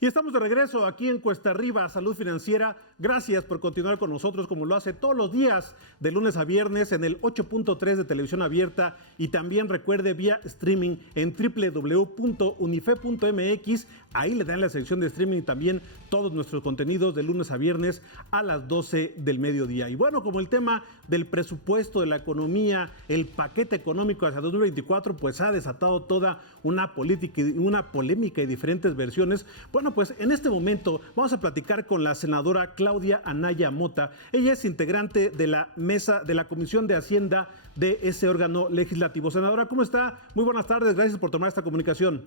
Y estamos de regreso aquí en Cuesta Arriba, Salud Financiera. Gracias por continuar con nosotros como lo hace todos los días, de lunes a viernes, en el 8.3 de Televisión Abierta. Y también recuerde vía streaming en www.unife.mx. Ahí le dan la sección de streaming también todos nuestros contenidos de lunes a viernes a las 12 del mediodía. Y bueno, como el tema del presupuesto, de la economía, el paquete económico hacia 2024, pues ha desatado toda una polémica y diferentes versiones. Bueno, pues en este momento vamos a platicar con la senadora Claudia Anaya Mota. Ella es integrante de la mesa de la Comisión de Hacienda de ese órgano legislativo. Senadora, ¿cómo está? Muy buenas tardes, gracias por tomar esta comunicación.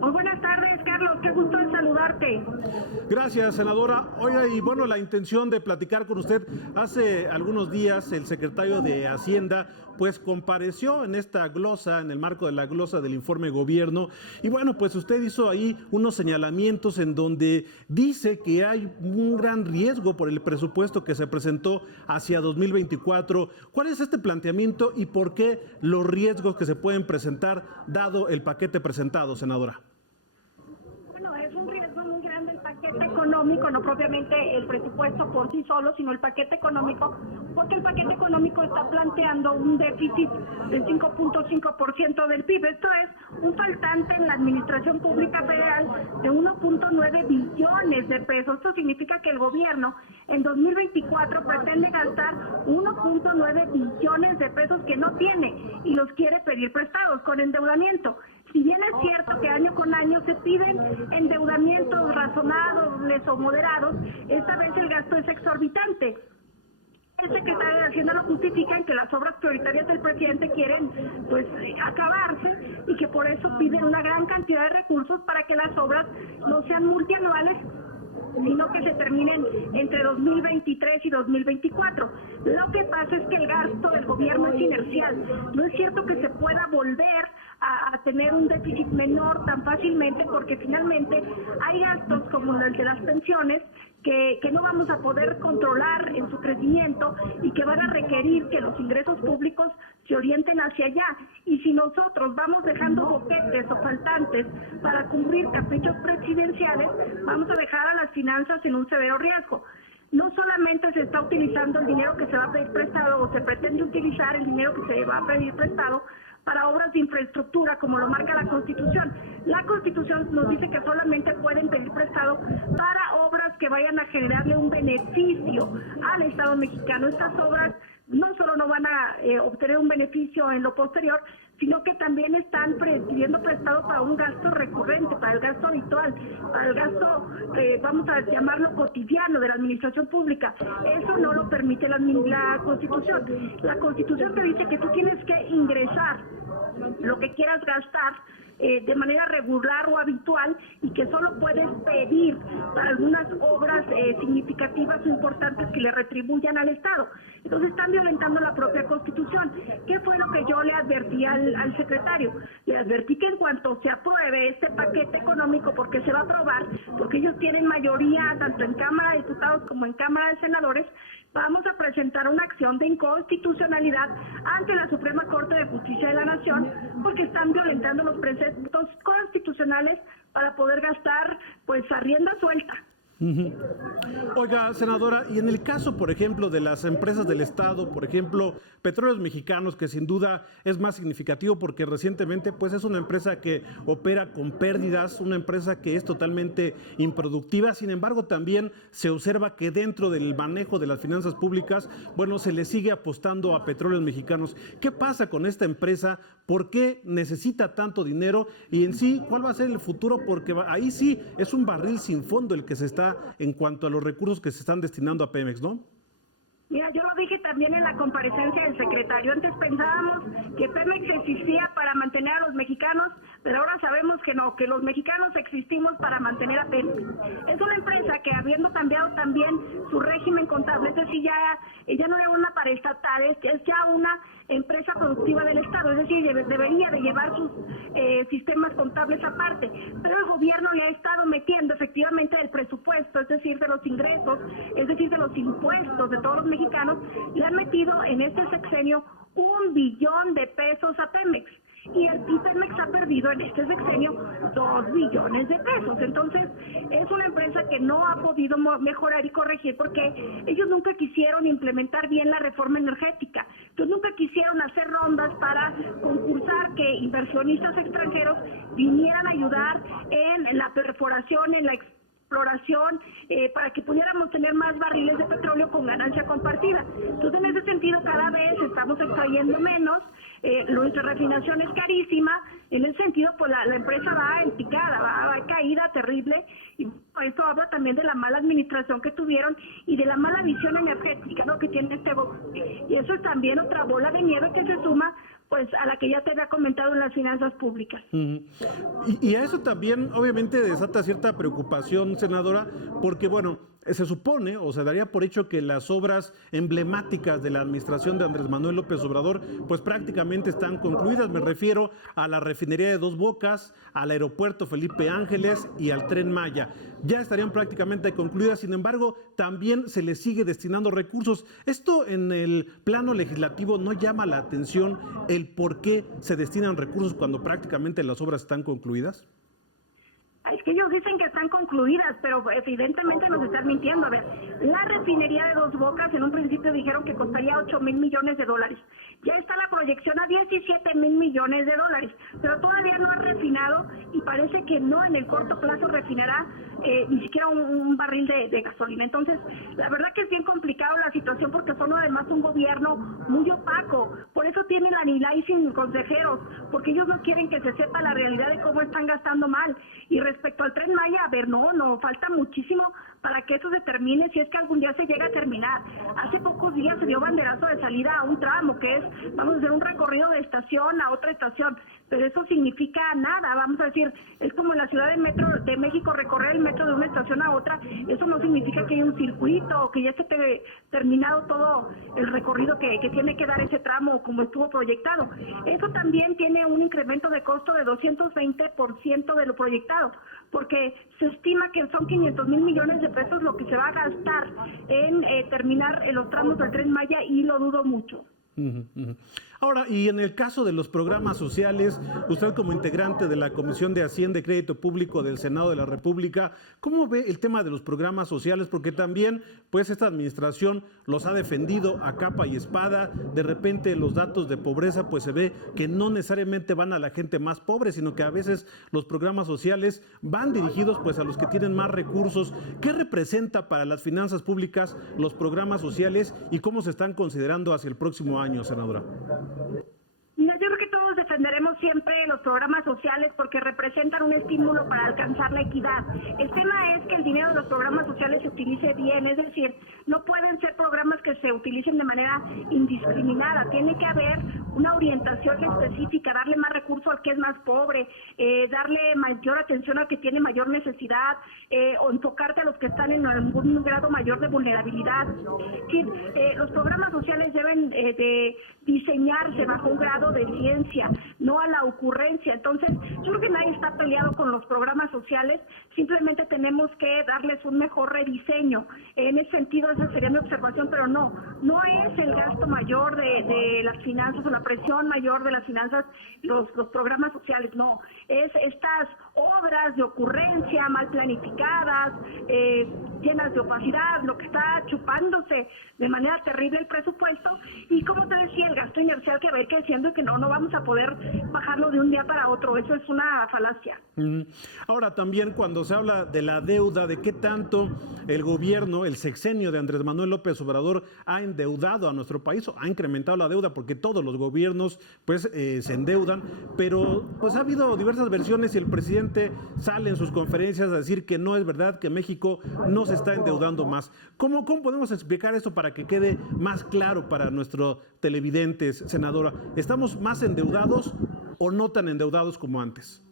Muy buenas tardes, Carlos, qué gusto de saludarte. Gracias, senadora. Oiga, y bueno, la intención de platicar con usted, hace algunos días el secretario de Hacienda pues compareció en esta glosa, en el marco de la glosa del informe de gobierno, y bueno, pues usted hizo ahí unos señalamientos en donde dice que hay un gran riesgo por el presupuesto que se presentó hacia 2024. ¿Cuál es este planteamiento y por qué los riesgos que se pueden presentar dado el paquete presentado, senadora? Bueno, es un riesgo muy grande el paquete económico, no propiamente el presupuesto por sí solo, sino el paquete económico, porque el paquete económico está planteando un déficit del 5.5% del PIB. Esto es un faltante en la administración pública federal de 1.9 billones de pesos. Esto significa que el gobierno en 2024 pretende gastar 1.9 billones de pesos que no tiene y los quiere pedir prestados con endeudamiento. Si bien es cierto que año con año se piden endeudamientos razonables o moderados, esta vez el gasto es exorbitante. El secretario de Hacienda lo justifica en que las obras prioritarias del presidente quieren pues acabarse y que por eso piden una gran cantidad de recursos para que las obras no sean multianuales, sino que se terminen entre 2023 y 2024. Lo que pasa es que el gasto del gobierno es inercial. No es cierto que se pueda volver a tener un déficit menor tan fácilmente, porque finalmente hay gastos como el de las pensiones que no vamos a poder controlar en su crecimiento y que van a requerir que los ingresos públicos se orienten hacia allá. Y si nosotros vamos dejando boquetes o faltantes para cumplir caprichos presidenciales, vamos a dejar a las finanzas en un severo riesgo. No solamente se está utilizando el dinero que se va a pedir prestado, o se pretende utilizar el dinero que se va a pedir prestado para obras de infraestructura, como lo marca la Constitución. La Constitución nos dice que solamente pueden pedir prestado para obras que vayan a generarle un beneficio al Estado mexicano. Estas obras no solo no van a obtener un beneficio en lo posterior, sino que también están pidiendo prestado para un gasto recurrente, para el gasto habitual, para el gasto, vamos a llamarlo cotidiano, de la administración pública. Eso no lo permite la Constitución. La Constitución te dice que tú tienes que ingresar lo que quieras gastar de manera regular o habitual, y que solo puedes pedir para algunas obras significativas o importantes que le retribuyan al Estado. Entonces están violentando la propia Constitución. ¿Qué fue lo que yo le advertí al secretario? Le advertí que en cuanto se apruebe este paquete económico, porque se va a aprobar, porque ellos tienen mayoría tanto en Cámara de Diputados como en Cámara de Senadores, vamos a presentar una acción de inconstitucionalidad ante la Suprema Corte de Justicia de la Nación, porque están violentando los preceptos constitucionales para poder gastar pues a rienda suelta. Oiga, senadora, y en el caso, por ejemplo, de las empresas del Estado, por ejemplo, Petróleos Mexicanos, que sin duda es más significativo porque recientemente pues es una empresa que opera con pérdidas, una empresa que es totalmente improductiva. Sin embargo, también se observa que dentro del manejo de las finanzas públicas, bueno, se le sigue apostando a Petróleos Mexicanos. ¿Qué pasa con esta empresa? ¿Por qué necesita tanto dinero? Y en sí, ¿cuál va a ser el futuro? Porque ahí sí es un barril sin fondo el que se está en cuanto a los recursos que se están destinando a Pemex, ¿no? Mira, yo lo dije también en la comparecencia del secretario. Antes pensábamos que Pemex existía para mantener a los mexicanos, pero ahora sabemos que no, que los mexicanos existimos para mantener a Pemex. Es una empresa que, habiendo cambiado también su régimen contable, es decir, ya no es una paraestatal, es ya una empresa productiva del Estado, es decir, debería de llevar sus sistemas contables aparte, pero el gobierno le ha estado metiendo efectivamente el presupuesto, es decir, de los ingresos, es decir, de los impuestos de todos los mexicanos, le han metido en este sexenio 1 billón de pesos a Pemex. y el Pemex ha perdido en este sexenio 2 billones de pesos. Entonces, es una empresa que no ha podido mejorar y corregir porque ellos nunca quisieron implementar bien la reforma energética. Entonces, nunca quisieron hacer rondas para concursar que inversionistas extranjeros vinieran a ayudar en la perforación, en la exploración, para que pudiéramos tener más barriles de petróleo con ganancia compartida. Entonces, en ese sentido, cada vez estamos extrayendo menos, nuestra refinación es carísima, en ese sentido, pues la empresa va en picada, va caída terrible, y esto habla también de la mala administración que tuvieron y de la mala visión energética, ¿no?, que tiene este gobierno. Y eso es también otra bola de nieve que se suma pues a la que ya te había comentado en las finanzas públicas. Y a eso también obviamente desata cierta preocupación, senadora, porque bueno, se supone o se daría por hecho que las obras emblemáticas de la administración de Andrés Manuel López Obrador pues prácticamente están concluidas. Me refiero a la refinería de Dos Bocas, al aeropuerto Felipe Ángeles y al Tren Maya. Ya estarían prácticamente concluidas, sin embargo, también se les sigue destinando recursos. ¿Esto en el plano legislativo no llama la atención el por qué se destinan recursos cuando prácticamente las obras están concluidas? Es que ellos dicen que están concluidas, pero evidentemente nos están mintiendo. A ver, la refinería de Dos Bocas en un principio dijeron que costaría 8,000 millones de dólares. Ya está la proyección a 17,000 millones de dólares, pero todavía no ha refinado y parece que no en el corto plazo refinará ni siquiera un barril de gasolina. Entonces, la verdad que es bien complicado la situación porque son además un gobierno muy opaco. Por eso tienen la NILAI sin consejeros, porque ellos no quieren que se sepa la realidad de cómo están gastando mal. Y respecto al Tren Maya, a ver, no, falta muchísimo para que eso se termine, si es que algún día se llega a terminar. Hace pocos días se dio banderazo de salida a un tramo, que es, vamos a hacer un recorrido de estación a otra estación, pero eso significa nada, vamos a decir, es como en la Ciudad de México recorrer el metro de una estación a otra, eso no significa que haya un circuito o que ya esté terminado todo el recorrido que tiene que dar ese tramo como estuvo proyectado. Eso también tiene un incremento de costo de 220% de lo proyectado, porque se estima que son 500,000 millones de pesos lo que se va a gastar en terminar los tramos del Tren Maya y lo dudo mucho. Ahora, y en el caso de los programas sociales, usted como integrante de la Comisión de Hacienda y Crédito Público del Senado de la República, ¿cómo ve el tema de los programas sociales? Porque también, pues, esta administración los ha defendido a capa y espada. De repente los datos de pobreza, pues se ve que no necesariamente van a la gente más pobre, sino que a veces los programas sociales van dirigidos, pues, a los que tienen más recursos. ¿Qué representa para las finanzas públicas los programas sociales y cómo se están considerando hacia el próximo año, senadora? Mira, yo creo que todos defenderemos siempre los programas sociales porque representan un estímulo para alcanzar la equidad. El tema es que el dinero de los programas sociales se utilice bien, es decir, no pueden ser programas que se utilicen de manera indiscriminada. Tiene que haber una orientación específica, darle más recursos al que es más pobre, darle mayor atención al que tiene mayor necesidad, o enfocarte a los que están en un grado mayor de vulnerabilidad. Los programas sociales deben de diseñarse bajo un grado de ciencia, no a la ocurrencia. Entonces, yo creo que nadie está peleado con los programas sociales, simplemente tenemos que darles un mejor rediseño. En ese sentido, esa sería mi observación, pero no es el gasto mayor de las finanzas o la presión mayor de las finanzas, los programas sociales, no. Es estas obras de ocurrencia mal planificadas, llenas de opacidad, lo que está chupándose de manera terrible el presupuesto, y como te decía, el gasto inercial que va a ir creciendo y que no vamos a poder bajarlo de un día para otro. Eso es una falacia. Ahora también cuando se habla de la deuda, de qué tanto el gobierno, el sexenio de Andrés Manuel López Obrador ha endeudado a nuestro país, o ha incrementado la deuda, porque todos los gobiernos pues se endeudan, pero pues ha habido diversas versiones y el presidente sale en sus conferencias a decir que no es verdad, que México no se está endeudando más. ¿Cómo podemos explicar esto para que quede más claro para nuestros televidentes, senadora? ¿Estamos más endeudados o no tan endeudados como antes?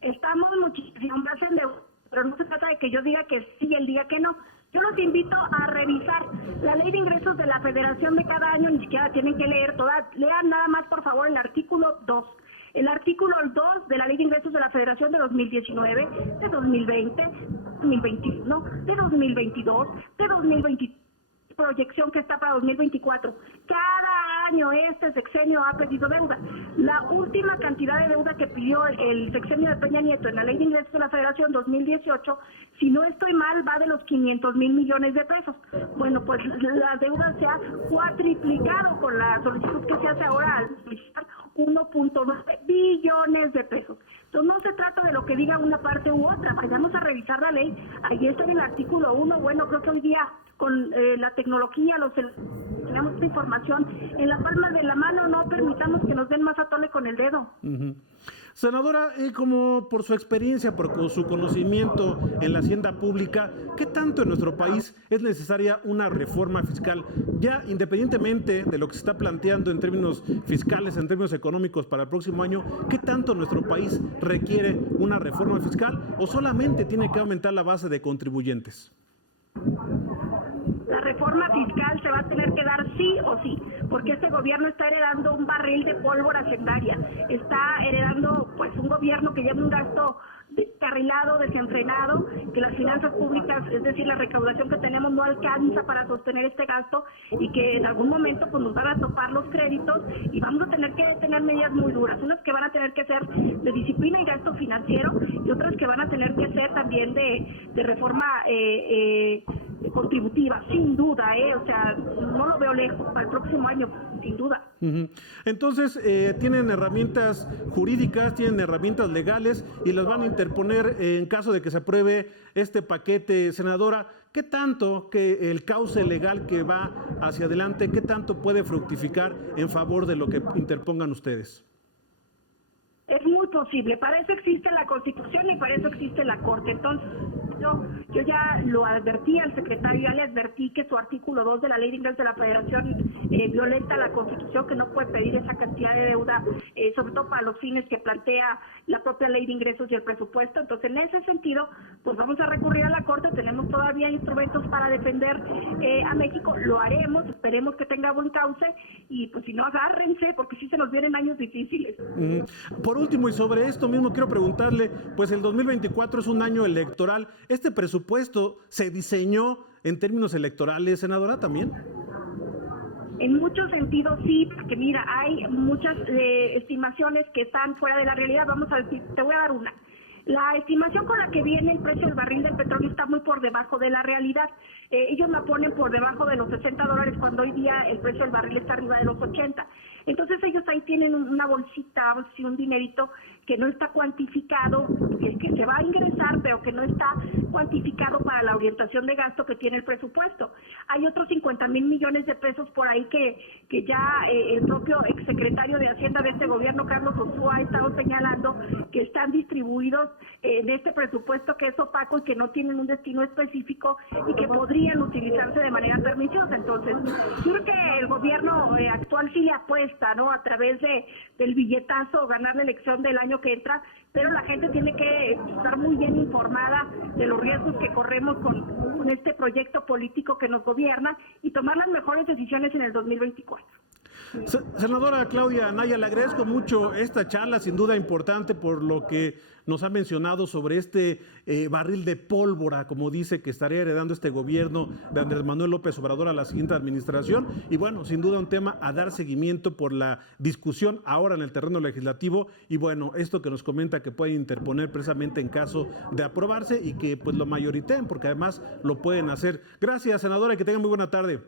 Estamos muchísimo más endeudados, pero no se trata de que yo diga que sí y él diga que no. Yo los invito a revisar la ley de ingresos de la Federación de cada año, ni siquiera tienen que leer toda, lean nada más por favor el artículo 2. El artículo 2 de la Ley de Ingresos de la Federación de 2019, de 2020, 2021, de 2022, de 2023, proyección que está para 2024. Cada año este sexenio ha pedido deuda. La última cantidad de deuda que pidió el sexenio de Peña Nieto en la Ley de Ingresos de la Federación 2018, si no estoy mal, va de los 500,000 millones de pesos. Bueno, pues la deuda se ha cuatriplicado con la solicitud que se hace ahora al solicitar 1.9 billones de pesos. Entonces no se trata de lo que diga una parte u otra, vayamos a revisar la ley, ahí está en el artículo 1, bueno, creo que hoy día con la tecnología, tenemos esta información en la palma de la mano, no permitamos que nos den más atole con el dedo. Uh-huh. Senadora, como por su experiencia, por su conocimiento en la hacienda pública, ¿qué tanto en nuestro país es necesaria una reforma fiscal? Ya independientemente de lo que se está planteando en términos fiscales, en términos económicos para el próximo año, ¿qué tanto nuestro país requiere una reforma fiscal o solamente tiene que aumentar la base de contribuyentes? La reforma fiscal se va a tener que dar sí o sí, porque este gobierno está heredando un barril de pólvora hacendaria, está heredando pues un gobierno que lleva un gasto descarrilado, desenfrenado, que las finanzas públicas, es decir, la recaudación que tenemos no alcanza para sostener este gasto y que en algún momento pues nos van a topar los créditos y vamos a tener que tener medidas muy duras, unas que van a tener que ser de disciplina y gasto financiero y otras que van a tener que ser también de reforma contributiva, sin duda, o sea, no lo veo lejos, para el próximo año, sin duda. Uh-huh. Entonces, tienen herramientas jurídicas, tienen herramientas legales y las van a interponer en caso de que se apruebe este paquete, senadora. ¿Qué tanto que el cauce legal que va hacia adelante, qué tanto puede fructificar en favor de lo que interpongan ustedes? Es muy posible, para eso existe la Constitución y para eso existe la Corte. Entonces, yo ya lo advertí al secretario, ya le advertí que su artículo 2 de la Ley de Ingresos de la Federación violenta la Constitución, que no puede pedir esa cantidad de deuda, sobre todo para los fines que plantea la propia Ley de Ingresos y el presupuesto. Entonces, en ese sentido, pues vamos a recurrir a la Corte, tenemos todavía instrumentos para defender a México, lo haremos, esperemos que tenga buen cauce y pues si no, agárrense, porque sí se nos vienen años difíciles. Por último, y sobre esto mismo quiero preguntarle, pues el 2024 es un año electoral. ¿Este presupuesto se diseñó en términos electorales, senadora, también? En muchos sentidos sí, porque mira, hay muchas estimaciones que están fuera de la realidad. Vamos a decir, te voy a dar una. La estimación con la que viene el precio del barril del petróleo está muy por debajo de la realidad. Ellos la ponen por debajo de los $60 cuando hoy día el precio del barril está arriba de los 80. Entonces ellos ahí tienen una bolsita, vamos a decir, un dinerito que no está cuantificado, que se va a ingresar, pero que no está cuantificado para la orientación de gasto que tiene el presupuesto. Hay otros 50,000 millones de pesos por ahí que ya el propio exsecretario de Hacienda de este gobierno, Carlos Ochoa, ha estado señalando que están distribuidos en este presupuesto que es opaco y que no tienen un destino específico y que podrían utilizarse de manera perniciosa. Entonces, yo creo que el gobierno actual sí le apuesta, ¿no?, a través del billetazo, ganar la elección del año que entra, pero la gente tiene que estar muy bien informada de los riesgos que corremos con este proyecto político que nos gobierna y tomar las mejores decisiones en el 2024. Senadora Claudia Anaya, le agradezco mucho esta charla, sin duda importante por lo que nos ha mencionado sobre este barril de pólvora, como dice, que estaría heredando este gobierno de Andrés Manuel López Obrador a la siguiente administración. Y bueno, sin duda un tema a dar seguimiento por la discusión ahora en el terreno legislativo. Y bueno, esto que nos comenta que pueden interponer precisamente en caso de aprobarse y que pues lo mayoriten, porque además lo pueden hacer. Gracias, senadora, y que tengan muy buena tarde.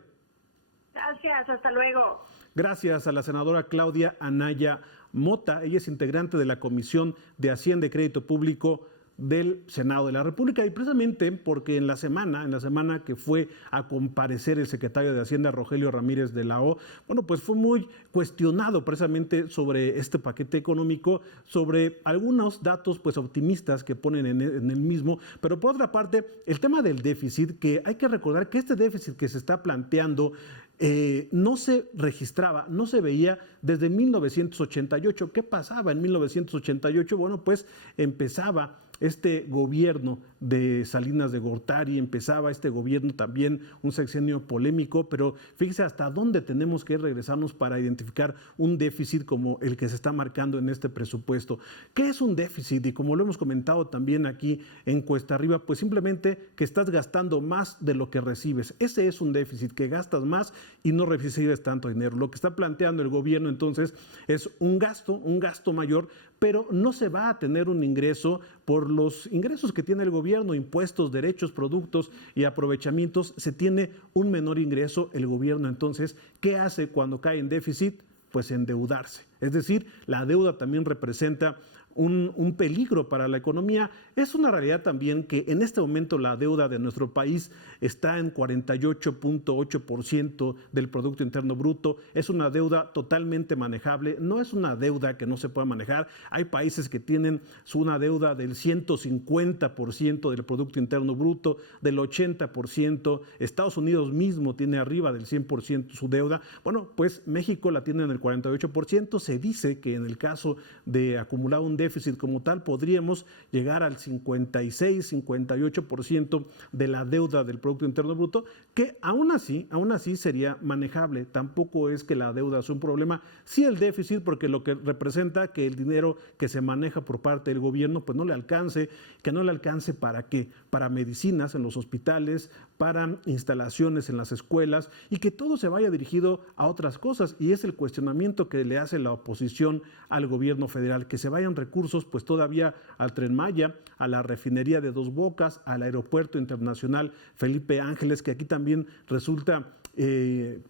Gracias, hasta luego. Gracias a la senadora Claudia Anaya Mota. Ella es integrante de la Comisión de Hacienda y Crédito Público del Senado de la República, y precisamente porque en la semana que fue a comparecer el secretario de Hacienda, Rogelio Ramírez de la O, bueno, pues fue muy cuestionado precisamente sobre este paquete económico, sobre algunos datos pues optimistas que ponen en el mismo, pero por otra parte, el tema del déficit, que hay que recordar que este déficit que se está planteando no se registraba, no se veía desde 1988. ¿Qué pasaba en 1988? Bueno, pues empezaba este gobierno de Salinas de Gortari, empezaba este gobierno también un sexenio polémico, pero fíjese hasta dónde tenemos que regresarnos para identificar un déficit como el que se está marcando en este presupuesto. ¿Qué es un déficit? Y como lo hemos comentado también aquí en Cuesta Arriba, pues simplemente que estás gastando más de lo que recibes. Ese es un déficit, que gastas más y no recibes tanto dinero. Lo que está planteando el gobierno entonces es un gasto mayor, pero no se va a tener un ingreso por los ingresos que tiene el gobierno, impuestos, derechos, productos y aprovechamientos. Se tiene un menor ingreso. El gobierno entonces, ¿qué hace cuando cae en déficit? Pues endeudarse. Es decir, la deuda también representa un peligro para la economía. Es una realidad también que en este momento la deuda de nuestro país está en 48.8% del Producto Interno Bruto. Es una deuda totalmente manejable, no es una deuda que no se pueda manejar. Hay países que tienen una deuda del 150% del Producto Interno Bruto, del 80%. Estados Unidos mismo tiene arriba del 100% su deuda. Bueno, pues México la tiene en el 48%. Se dice que en el caso de acumular un déficit como tal, podríamos llegar al 56, 58% de la deuda del Producto Interno Bruto, que aún así sería manejable. Tampoco es que la deuda sea un problema, sí el déficit, porque lo que representa que el dinero que se maneja por parte del gobierno pues no le alcance. Que no le alcance ¿para qué? Para medicinas en los hospitales, para instalaciones en las escuelas, y que todo se vaya dirigido a otras cosas. Y es el cuestionamiento que le hace la oposición al gobierno federal, que se vayan recursos pues todavía al Tren Maya, a la refinería de Dos Bocas, al Aeropuerto Internacional Felipe Ángeles, que aquí también resulta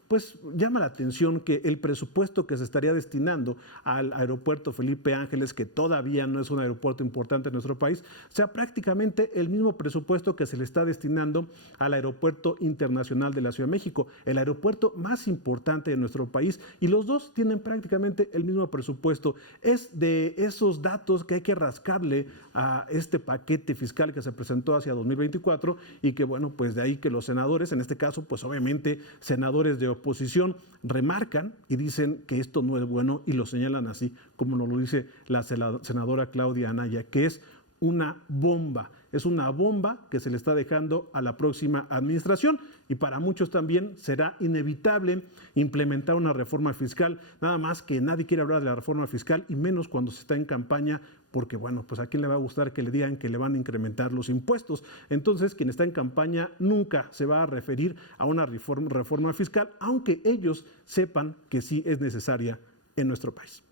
pues llama la atención que el presupuesto que se estaría destinando al Aeropuerto Felipe Ángeles, que todavía no es un aeropuerto importante en nuestro país, sea prácticamente el mismo presupuesto que se le está destinando al Aeropuerto Internacional de la Ciudad de México, el aeropuerto más importante de nuestro país, y los dos tienen prácticamente el mismo presupuesto. Es de esos datos que hay que rascarle a este paquete fiscal que se presentó hacia 2024, y que bueno, pues de ahí que los senadores, en este caso pues obviamente senadores de oposición, remarcan y dicen que esto no es bueno, y lo señalan así como nos lo dice la senadora Claudia Anaya, que es una bomba. Es una bomba que se le está dejando a la próxima administración, y para muchos también será inevitable implementar una reforma fiscal. Nada más que nadie quiere hablar de la reforma fiscal, y menos cuando se está en campaña, porque bueno, pues a quién le va a gustar que le digan que le van a incrementar los impuestos. Entonces, quien está en campaña nunca se va a referir a una reforma fiscal, aunque ellos sepan que sí es necesaria en nuestro país.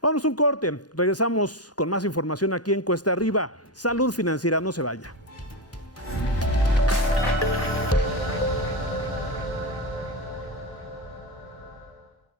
Vamos a un corte, regresamos con más información aquí en Cuesta Arriba. Salud Financiera, no se vaya.